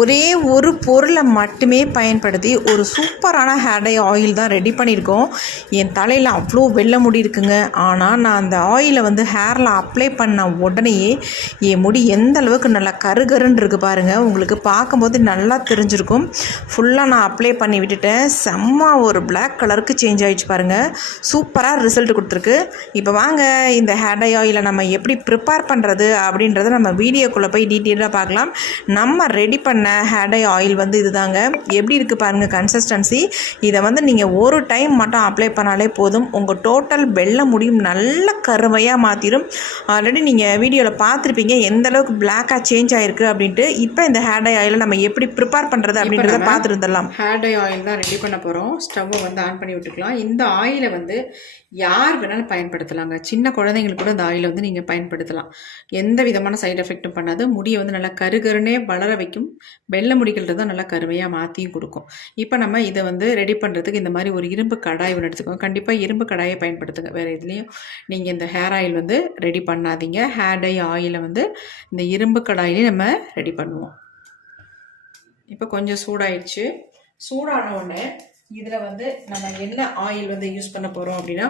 ஒரே ஒரு பொருளை மட்டுமே பயன்படுத்தி ஒரு சூப்பரான ஹேர் டை ஆயில் தான் ரெடி பண்ணியிருக்கோம். என் தலையில் அவ்வளோ வெள்ளை முடி இருக்குங்க. ஆனால் நான் அந்த ஆயிலை ஹேரில் அப்ளை பண்ண உடனேயே என் முடி எந்த அளவுக்கு நல்லா கருகருன்னு இருக்குது பாருங்கள். உங்களுக்கு பார்க்கும்போது நல்லா தெரிஞ்சிருக்கும். ஃபுல்லாக நான் அப்ளை பண்ணி விட்டுட்டேன். செம்ம ஒரு பிளாக் கலருக்கு சேஞ்ச் ஆகிடுச்சு பாருங்கள். சூப்பராக ரிசல்ட் கொடுத்துருக்கு. இப்போ வாங்க இந்த ஹேர் டை ஆயிலை நம்ம எப்படி ப்ரிப்பேர் பண்ணுறது அப்படின்றத நம்ம வீடியோக்குள்ளே போய் டீட்டெயிலாக பார்க்கலாம். நம்ம ரெடி பண்ண ஹேர் டை ஆயில் இதுதாங்க. எப்படி இருக்குது பாருங்கள் கன்சிஸ்டன்சி. இதை நீங்கள் ஒரு டைம் மட்டும் அப்ளை பண்ணாலே போதும். உங்கள் டோட்டல் வெள்ளை முடியும் நல்ல கருமையாக மாற்றிடும். ஆல்ரெடி நீங்கள் வீடியோவில் பார்த்துருப்பீங்க எந்த அளவுக்கு பிளாக்காக சேஞ்ச் ஆகிருக்கு அப்படின்ட்டு. இப்போ இந்த ஹேர் டை ஆயிலை நம்ம எப்படி ப்ரிப்பேர் பண்ணுறது அப்படின்றத பார்த்துருந்துடலாம். ஹேர் டை ஆயில் தான் ரெடி பண்ண போகிறோம். ஸ்டவ்வை ஆன் பண்ணி விட்டுக்கலாம். இந்த ஆயிலை யார் வேணாலும் பயன்படுத்தலாங்க. சின்ன குழந்தைங்களுக்கு கூட இந்த ஆயிலை நீங்கள் பயன்படுத்தலாம். எந்த விதமான சைடு எஃபெக்ட்டும் பண்ணாது. முடியை நல்லா கருகருனே வளர வைக்கும். வெள்ளை முடிகள் தான் நல்லா கருமையாக மாற்றியும் கொடுக்கும். இப்போ நம்ம இதை ரெடி பண்ணுறதுக்கு இந்த மாதிரி ஒரு இரும்பு கடாய் ஒன்று எடுத்துக்கோங்க. கண்டிப்பாக இரும்பு கடாயை பயன்படுத்துங்க. வேறு எதுலேயும் நீங்கள் இந்த ஹேர் ஆயில் ரெடி பண்ணாதீங்க. ஹேர் டை ஆயிலை இந்த இரும்பு கடாயிலே நம்ம ரெடி பண்ணுவோம். இப்போ கொஞ்சம் சூடாயிடுச்சு. சூடான உடனே இதில் நம்ம என்ன ஆயில் யூஸ் பண்ண போகிறோம் அப்படின்னா,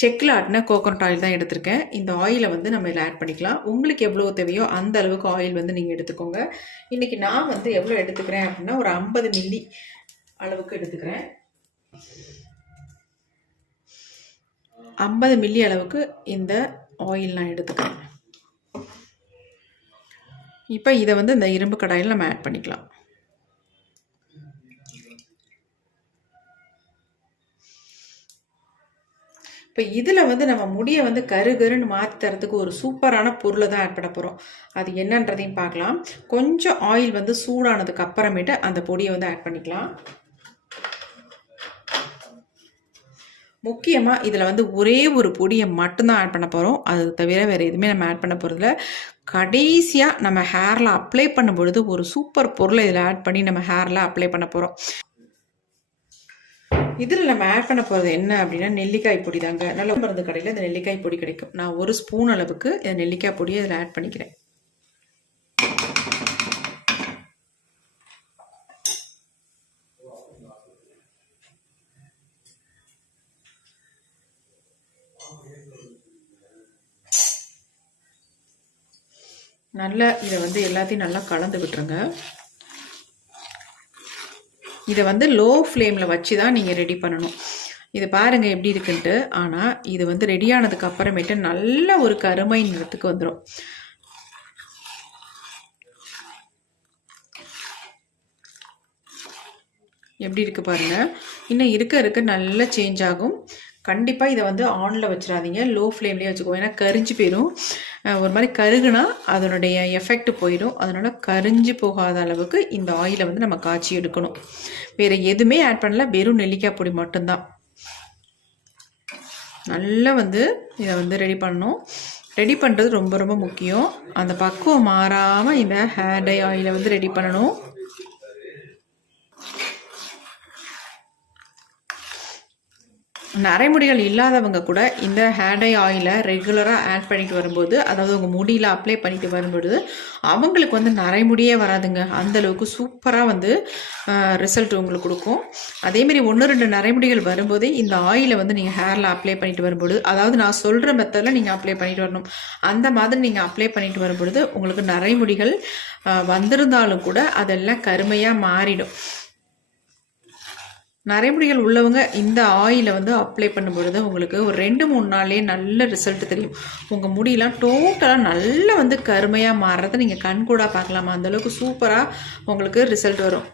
செக்கில் ஆட்டின கோகோனட் ஆயில் தான் எடுத்திருக்கேன். இந்த ஆயிலை நம்ம இதில் ஆட் பண்ணிக்கலாம். உங்களுக்கு எவ்வளோ தேவையோ அந்த அளவுக்கு ஆயில் நீங்கள் எடுத்துக்கோங்க. இன்றைக்கி நான் எவ்வளோ எடுத்துக்கிறேன் அப்படின்னா ஒரு 50 மில்லி அளவுக்கு எடுத்துக்கிறேன். 50 மில்லி அளவுக்கு இந்த ஆயில் நான் எடுத்துக்கிறேன். இப்போ இதை இந்த இரும்பு கடாயில் நம்ம ஆட் பண்ணிக்கலாம். இப்போ இதில் நம்ம முடியை கருகருன்னு மாற்றி தரத்துக்கு ஒரு சூப்பரான பொருளை தான் ஆட் பண்ண போகிறோம். அது என்னன்றதையும் பார்க்கலாம். கொஞ்சம் ஆயில் சூடானதுக்கு அப்புறமேட்டு அந்த பொடியை ஆட் பண்ணிக்கலாம். முக்கியமாக இதில் ஒரே ஒரு பொடியை மட்டும்தான் ஆட் பண்ண போகிறோம். அது தவிர வேறு எதுவுமே நம்ம ஆட் பண்ண போகிறதில்ல. கடைசியாக நம்ம ஹேரில் அப்ளை பண்ணும் பொழுது ஒரு சூப்பர் பொருளை இதில் ஆட் பண்ணி நம்ம ஹேரில் அப்ளை பண்ண போகிறோம். இதில் நம்ம ஆட் பண்ண போகிறது என்ன அப்படின்னா நெல்லிக்காய் பொடி தாங்க. நல்ல மருந்து கடையில் இந்த நெல்லிக்காய் பொடி கிடைக்கும். நான் ஒரு ஸ்பூன் அளவுக்கு இந்த நெல்லிக்காய் பொடியை இதில் ஆட் பண்ணிக்கிறேன். நல்லா இதை எல்லாத்தையும் நல்லா கலந்து விட்டுருங்க. இதை லோ ஃப்ளேமில் வச்சு தான் நீங்கள் ரெடி பண்ணணும். இதை பாருங்கள் எப்படி இருக்குன்ட்டு. ஆனால் இது ரெடியானதுக்கு அப்புறமேட்டு நல்ல ஒரு கருமை நிறத்துக்கு வந்துடும். எப்படி இருக்குது பாருங்கள். இன்னும் இருக்க நல்லா சேஞ்ச் ஆகும். கண்டிப்பாக இதை ஆனில் வச்சிடாதீங்க. லோ ஃப்ளேம்லேயே வச்சுக்கோங்க. ஏன்னா கரிஞ்சு போயிடும். ஒரு மாதிரி கருகுனா அதனுடைய எஃபெக்ட் போயிடும். அதனால் கரிஞ்சு போகாத அளவுக்கு இந்த ஆயிலை நம்ம காய்ச்சி எடுக்கணும். வேறு எதுவுமே ஆட் பண்ணல. வெறும் நெல்லிக்காய் பொடி மட்டும்தான். நல்லா இதை ரெடி பண்ணணும். ரெடி பண்ணுறது ரொம்ப ரொம்ப முக்கியம். அந்த பக்குவம் மாறாமல் இந்த ஹேர் டை ஆயிலை ரெடி பண்ணணும். நரைமுடிகள் இல்லாதவங்க கூட இந்த ஹேர் டை ஆயிலை ரெகுலராக ஆட் பண்ணிட்டு வரும்போது, அதாவது உங்கள் முடியில் அப்ளை பண்ணிட்டு வரும்பொழுது அவங்களுக்கு நரைமுடியே வராதுங்க. அந்தளவுக்கு சூப்பராக ரிசல்ட் உங்களுக்கு கொடுக்கும். அதேமாரி 1-2 நரைமுடிகள் வரும்போதே இந்த ஆயிலை நீங்கள் ஹேரில் அப்ளை பண்ணிட்டு வரும்பொழுது, அதாவது நான் சொல்கிற மெத்தடில் நீங்கள் அப்ளை பண்ணிட்டு வரணும். அந்த மாதிரி நீங்கள் அப்ளை பண்ணிட்டு வரும்பொழுது உங்களுக்கு நரைமுடிகள் வந்திருந்தாலும் கூட அதெல்லாம் கருமையாக மாறிடும். நரைமுடிகள் உள்ளவங்க இந்த ஆயிலை அப்ளை பண்ணும்பொழுது உங்களுக்கு ஒரு 2-3 நாள்லேயே நல்ல ரிசல்ட் தெரியும். உங்கள் முடியெலாம் டோட்டலாக நல்லா கருமையாக மாறுறதை நீங்கள் கண்கூடாக பார்க்கலாமா. அந்தளவுக்கு சூப்பராக உங்களுக்கு ரிசல்ட் வரும்.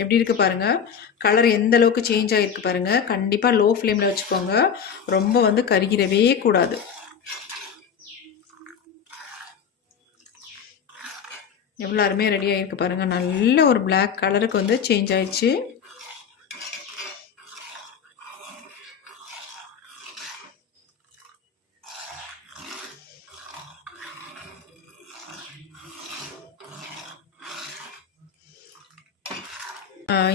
எப்படி இருக்குது பாருங்கள். கலர் எந்த அளவுக்கு சேஞ்ச் ஆகிருக்கு பாருங்கள். கண்டிப்பாக லோ ஃப்ளேமில் வச்சுக்கோங்க. ரொம்ப கருகிடவே கூடாது. எவ்வளோருமே ரெடி ஆகிருக்கு பாருங்கள். நல்ல ஒரு பிளாக் கலருக்கு சேஞ்ச் ஆயிடுச்சு.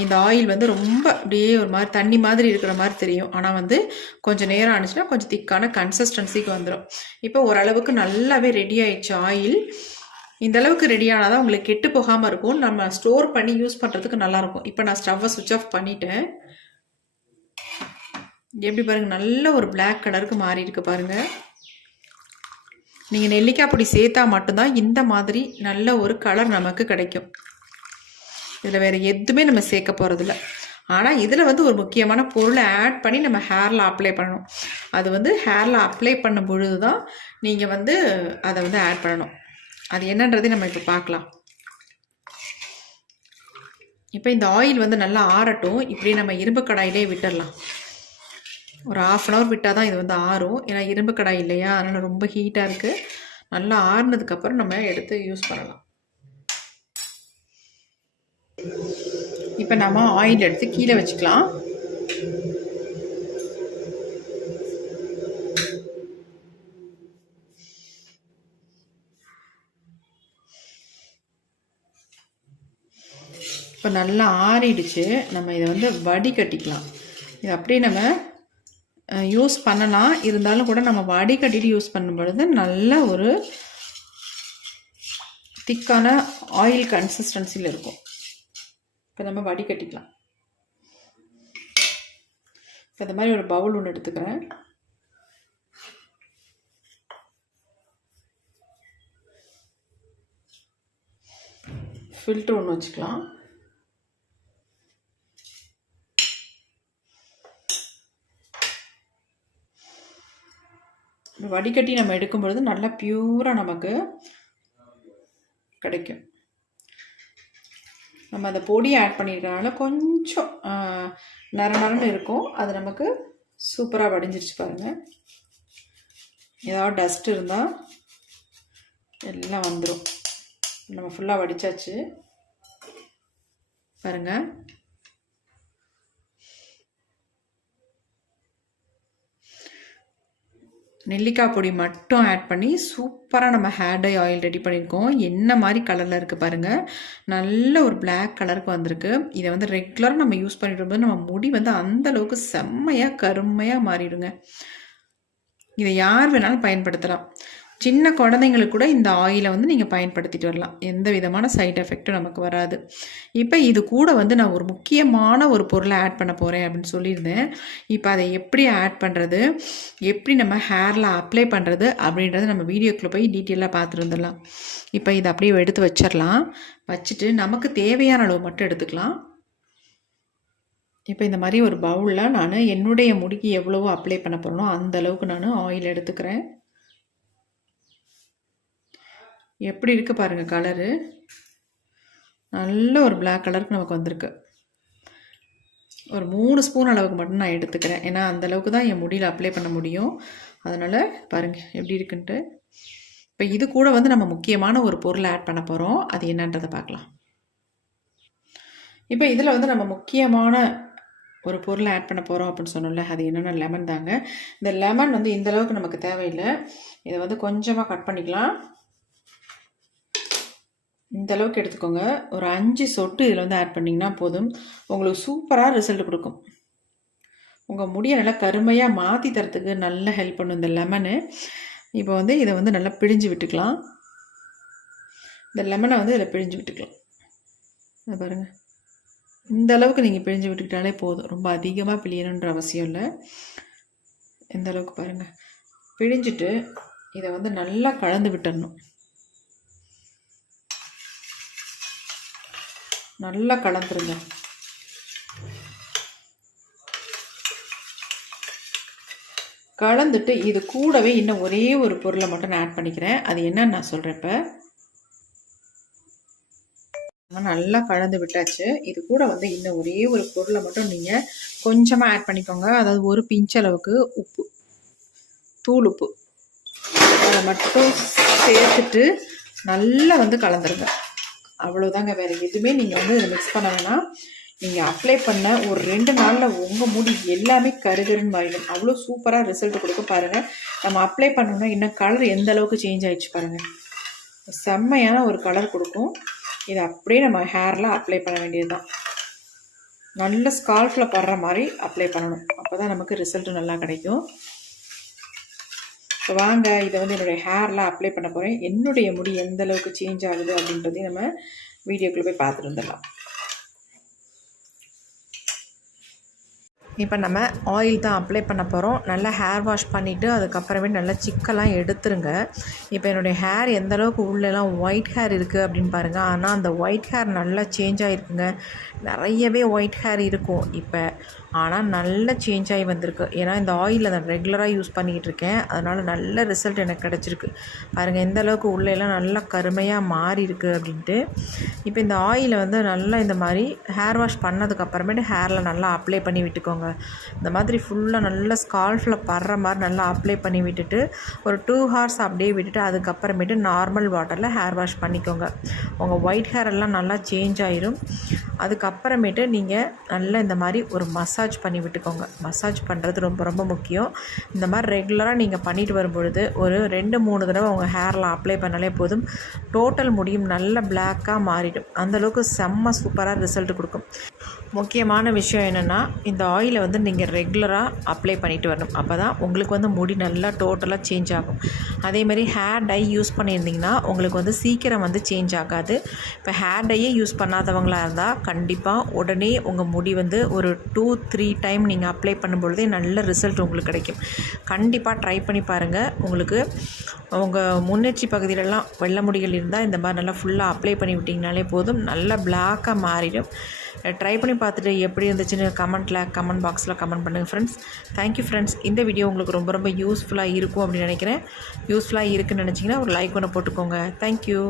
இந்த ஆயில் ரொம்ப அப்படியே ஒரு மாதிரி தண்ணி மாதிரி இருக்கிற மாதிரி தெரியும். ஆனால் கொஞ்சம் நேரம் ஆனிச்சுன்னா கொஞ்சம் திக்கான கன்சிஸ்டன்சிக்கு வந்துடும். இப்போ ஓரளவுக்கு நல்லாவே ரெடி ஆயிடுச்சு ஆயில். இந்த அளவுக்கு ரெடி ஆனால் தான் உங்களுக்கு கெட்டு போகாமல் இருக்கும், நம்ம ஸ்டோர் பண்ணி யூஸ் பண்ணுறதுக்கு நல்லாயிருக்கும். இப்போ நான் ஸ்டவ்வை சுவிட்ச் ஆஃப் பண்ணிட்டேன். எப்படி பாருங்கள், நல்ல ஒரு பிளாக் கலருக்கு மாறி இருக்கு பாருங்கள். நீங்கள் நெல்லிக்காய் பொடி சேர்த்தா மட்டும்தான் இந்த மாதிரி நல்ல ஒரு கலர் நமக்கு கிடைக்கும். இதில் வேறு எதுவுமே நம்ம சேர்க்க போகிறதில்ல. ஆனால் இதில் வந்து ஒரு முக்கியமான பொருளை ஆட் பண்ணி நம்ம ஹேரில் அப்ளை பண்ணணும். அது வந்து ஹேரில் அப்ளை பண்ணும் பொழுது தான் நீங்கள் வந்து அதை வந்து ஆட் பண்ணணும். அது என்னன்றதை நம்ம இப்போ பார்க்கலாம். இப்போ இந்த ஆயில் வந்து நல்லா ஆறட்டும். இப்படி நம்ம இரும்பு கடாயிலே விட்டுடலாம். ஒரு 1/2 அன் ஹவர் விட்டால் தான் இது வந்து ஆறும். ஏன்னா இரும்பு கடாய் இல்லையா, அதனால் ரொம்ப ஹீட்டாக இருக்குது. நல்லா ஆறுனதுக்கப்புறம் நம்ம எடுத்து யூஸ் பண்ணலாம். இப்போ நம்ம ஆயில் எடுத்து கீழே வச்சுக்கலாம். இப்போ நல்லா ஆறிடுச்சு. நம்ம இதை வந்து வடிகட்டிக்கலாம். இது அப்படியே நம்ம யூஸ் பண்ணலாம். இருந்தாலும் கூட நம்ம வடிகட்டிட்டு யூஸ் பண்ணும் பொழுது நல்ல ஒரு திக்கான ஆயில் கன்சிஸ்டன்சியில் இருக்கும். இப்போ நம்ம வடிகட்டிக்கலாம். இப்போ இந்த மாதிரி ஒரு பவுல் ஒன்று எடுத்துக்கிறேன். ஃபில்டர் ஒன்று வச்சுக்கலாம். வடிகட்டி நம்ம எடுக்கும் பொழுது நல்லா பியூராக நமக்கு கிடைக்கும். நம்ம அந்த பொடியை ஆட் பண்ணியிருக்கனால கொஞ்சம் நரநரன்னு இருக்கும். அது நமக்கு சூப்பராக வடிஞ்சிருச்சு பாருங்கள். ஏதாவது டஸ்ட் இருந்தால் எல்லாம் வந்துடும். நம்ம ஃபுல்லாக வடித்தாச்சு பாருங்கள். நெல்லிக்காய் பொடி மட்டும் ஆட் பண்ணி சூப்பராக நம்ம ஹேர் டை ஆயில் ரெடி பண்ணியிருக்கோம். என்ன மாதிரி கலரில் இருக்குது பாருங்கள். நல்ல ஒரு பிளாக் கலருக்கு வந்திருக்கு. இதை வந்து ரெகுலராக நம்ம யூஸ் பண்ணிட்டு வரும்போது நம்ம முடி வந்து அந்தளவுக்கு செம்மையாக கருமையாக மாறிடுங்க. இதை யார் வேணாலும் பயன்படுத்தலாம். சின்ன குழந்தைங்களுக்கு கூட இந்த ஆயிலை வந்து நீங்கள் பயன்படுத்திட்டு வரலாம். எந்த விதமான சைட் எஃபெக்ட்டும் நமக்கு வராது. இப்போ இது கூட வந்து நான் ஒரு முக்கியமான ஒரு பொருளை ஆட் பண்ண போகிறேன் அப்படின்னு சொல்லியிருந்தேன். இப்போ அதை எப்படி ஆட் பண்ணுறது, எப்படி நம்ம ஹேரில் அப்ளை பண்ணுறது அப்படின்றத நம்ம வீடியோக்குள்ளே போய் டீட்டெயிலாக பார்த்துருந்துடலாம். இப்போ இதை அப்படியே எடுத்து வச்சிடலாம். வச்சுட்டு நமக்கு தேவையான அளவு மட்டும் எடுத்துக்கலாம். இப்போ இந்த மாதிரி ஒரு பவுலில் நான் என்னுடைய முடிக்கு எவ்வளவோ அப்ளை பண்ண போகிறனோ அந்த அளவுக்கு நான் ஆயில் எடுத்துக்கிறேன். எப்படி இருக்குது பாருங்கள் கலரு. நல்ல ஒரு பிளாக் கலருக்கு நமக்கு வந்திருக்கு. ஒரு 3 ஸ்பூன் அளவுக்கு மட்டும் நான் எடுத்துக்கிறேன். ஏன்னா அந்தளவுக்கு தான் என் முடியில் அப்ளை பண்ண முடியும். அதனால் பாருங்கள் எப்படி இருக்குன்ட்டு. இப்போ இது கூட வந்து நம்ம முக்கியமான ஒரு பொருளை ஆட் பண்ண போகிறோம். அது என்னன்றதை பார்க்கலாம். இப்போ இதில் வந்து நம்ம முக்கியமான ஒரு பொருளை ஆட் பண்ண போகிறோம் அப்படின்னு சொன்னோம்ல, அது என்னென்னா லெமன் தாங்க. இந்த லெமன் வந்து இந்தளவுக்கு நமக்கு தேவையில்லை. இதை வந்து கொஞ்சமாக கட் பண்ணிக்கலாம். இந்த அளவுக்கு எடுத்துக்கோங்க. ஒரு 5 சொட்டு இதில் வந்து ஆட் பண்ணிங்கன்னா போதும். உங்களுக்கு சூப்பராக ரிசல்ட் கொடுக்கும். உங்கள் முடியை நல்லா கருமையாக மாற்றி தரத்துக்கு நல்ல ஹெல்ப் பண்ணும் இந்த லெமனு. இப்போ வந்து இதை வந்து நல்லா பிழிஞ்சு விட்டுக்கலாம். இந்த லெமனை வந்து இதில் பிழிஞ்சு விட்டுக்கலாம். அதை பாருங்கள். இந்த அளவுக்கு நீங்கள் பிழிஞ்சு விட்டுக்கிட்டாலே போதும். ரொம்ப அதிகமாக பிழியணுன்ற அவசியம் இல்லை. இந்த அளவுக்கு பாருங்கள். பிழிஞ்சிட்டு இதை வந்து நல்லா கலந்து விட்டுடணும். நல்லா கலந்துருங்க. கலந்துட்டு இது கூடவே இன்னும் ஒரே ஒரு பொருளை மட்டும் நான் ஆட் பண்ணிக்கிறேன். அது என்னன்னு நான் சொல்கிறேன். இப்போ நல்லா கலந்து விட்டாச்சு. இது கூட வந்து இன்னும் ஒரே ஒரு பொருளை மட்டும் நீங்கள் கொஞ்சமாக ஆட் பண்ணிக்கோங்க. அதாவது ஒரு பிஞ்ச் அளவுக்கு உப்பு, தூள் உப்பு, அதை மட்டும் சேர்த்துட்டு நல்லா வந்து கலந்துருங்க. அவ்வளோதாங்க. வேறு எதுவுமே நீங்கள் வந்து இதை மிக்ஸ் பண்ண வேணாம். நீங்கள் அப்ளை பண்ண ஒரு 2 நாளில் உங்கள் முடி எல்லாமே கருகருன்னு மாறிடும். அவ்வளோ சூப்பராக ரிசல்ட் கொடுக்க பாருங்கள். நம்ம அப்ளை பண்ணோன்னா இன்னும் கலர் எந்த அளவுக்கு சேஞ்ச் ஆகிடுச்சு பாருங்கள். செம்மையான ஒரு கலர் கொடுக்கும். இதை அப்படியே நம்ம ஹேரில் அப்ளை பண்ண வேண்டியது தான். நல்ல ஸ்கால்ஃபில் படுற மாதிரி அப்ளை பண்ணணும். அப்போ தான் நமக்கு ரிசல்ட்டு நல்லா கிடைக்கும். ஸோ வாங்க இதை வந்து என்னுடைய ஹேர்லாம் அப்ளை பண்ண போகிறேன். என்னுடைய முடி எந்த அளவுக்கு சேஞ்ச் ஆகுது அப்படின்றதையும் நம்ம வீடியோக்குள்ளே போய் பார்த்துட்டு வந்துடலாம். இப்போ நம்ம ஆயில் தான் அப்ளை பண்ண போகிறோம். நல்லா ஹேர் வாஷ் பண்ணிவிட்டு அதுக்கப்புறமே நல்லா சிக்கெல்லாம் எடுத்துருங்க. இப்போ என்னுடைய ஹேர் எந்த அளவுக்கு உள்ளெல்லாம் ஒயிட் ஹேர் இருக்குது அப்படின்னு பாருங்கள். ஆனால் அந்த ஒயிட் ஹேர் நல்லா சேஞ்ச் ஆகிருக்குங்க. நிறையவே ஒயிட் ஹேர் இருக்கும் இப்போ, ஆனால் நல்ல சேஞ்ச் ஆகி வந்திருக்கு. ஏன்னா இந்த ஆயிலை நான் ரெகுலராக யூஸ் பண்ணிக்கிட்டு இருக்கேன். அதனால் நல்ல ரிசல்ட் எனக்கு கிடச்சிருக்கு. பாருங்கள் எந்த அளவுக்கு உள்ளெல்லாம் நல்லா கருமையாக மாறி இருக்குது அப்படின்ட்டு. இப்போ இந்த ஆயிலை வந்து நல்லா இந்த மாதிரி ஹேர் வாஷ் பண்ணதுக்கப்புறமேட்டு ஹேரில் நல்லா அப்ளை பண்ணி விட்டுக்கோங்க. இந்த மாதிரி ஃபுல்லாக நல்லா ஸ்கால்ஃபில் படுற மாதிரி நல்லா அப்ளை பண்ணி விட்டுட்டு ஒரு 2 ஹார்ஸ் அப்படியே விட்டுட்டு அதுக்கப்புறமேட்டு நார்மல் வாட்டரில் ஹேர் வாஷ் பண்ணிக்கோங்க. உங்கள் ஒயிட் ஹேர் எல்லாம் நல்லா சேஞ்ச் ஆயிரும். அதுக்கப்புறமேட்டு நீங்கள் நல்லா இந்த மாதிரி ஒரு மசாஜ் பண்ணி விட்டுக்கோங்க. மசாஜ் பண்ணுறது ரொம்ப ரொம்ப முக்கியம். இந்த மாதிரி ரெகுலராக நீங்கள் பண்ணிட்டு வரும்பொழுது ஒரு 2-3 தடவை உங்கள் ஹேரில் அப்ளை பண்ணாலே போதும். டோட்டல் முடியும் நல்ல பிளாக்காக மாறிடும். அந்தளவுக்கு செம்ம சூப்பராக ரிசல்ட் கொடுக்கும். முக்கியமான விஷயம் என்னென்னா, இந்த ஆயிலை வந்து நீங்கள் ரெகுலராக அப்ளை பண்ணிட்டு வரணும். அப்போ தான் உங்களுக்கு வந்து முடி நல்லா டோட்டலாக சேஞ்ச் ஆகும். அதேமாதிரி ஹேர் டை யூஸ் பண்ணியிருந்திங்கன்னா உங்களுக்கு வந்து சீக்கிரம் வந்து சேஞ்ச் ஆகாது. இப்போ ஹேர் டையே யூஸ் பண்ணாதவங்களாக இருந்தால் கண்டிப்பாக உடனே உங்கள் முடி வந்து ஒரு 2-3 டைம் நீங்கள் அப்ளை பண்ணும்பொழுதே நல்ல ரிசல்ட் உங்களுக்கு கிடைக்கும். கண்டிப்பாக ட்ரை பண்ணி பாருங்கள். உங்களுக்கு உங்கள் முன்னெச்சி பகுதியிலலாம் வெள்ளை முடிகள் இருந்தால் இந்த மாதிரி நல்லா ஃபுல்லாக அப்ளை பண்ணி விட்டிங்கனாலே போதும், நல்லா பிளாக்காக மாறிடும். ட்ரை பண்ணி பார்த்துட்டு எப்படி இருந்துச்சுன்னு கமெண்ட் பாக்ஸில் கமெண்ட் பண்ணுங்கள் ஃப்ரெண்ட்ஸ். Thank you friends. இந்த வீடியோ உங்களுக்கு ரொம்ப ரொம்ப யூஸ்ஃபுல்லாக இருக்கும் அப்படின்னு நினைக்கிறேன். யூஸ்ஃபுல்லாக இருக்குதுன்னு நினச்சிங்கன்னா ஒரு லைக் ஒன்று போட்டுக்கோங்க. தேங்க்யூ.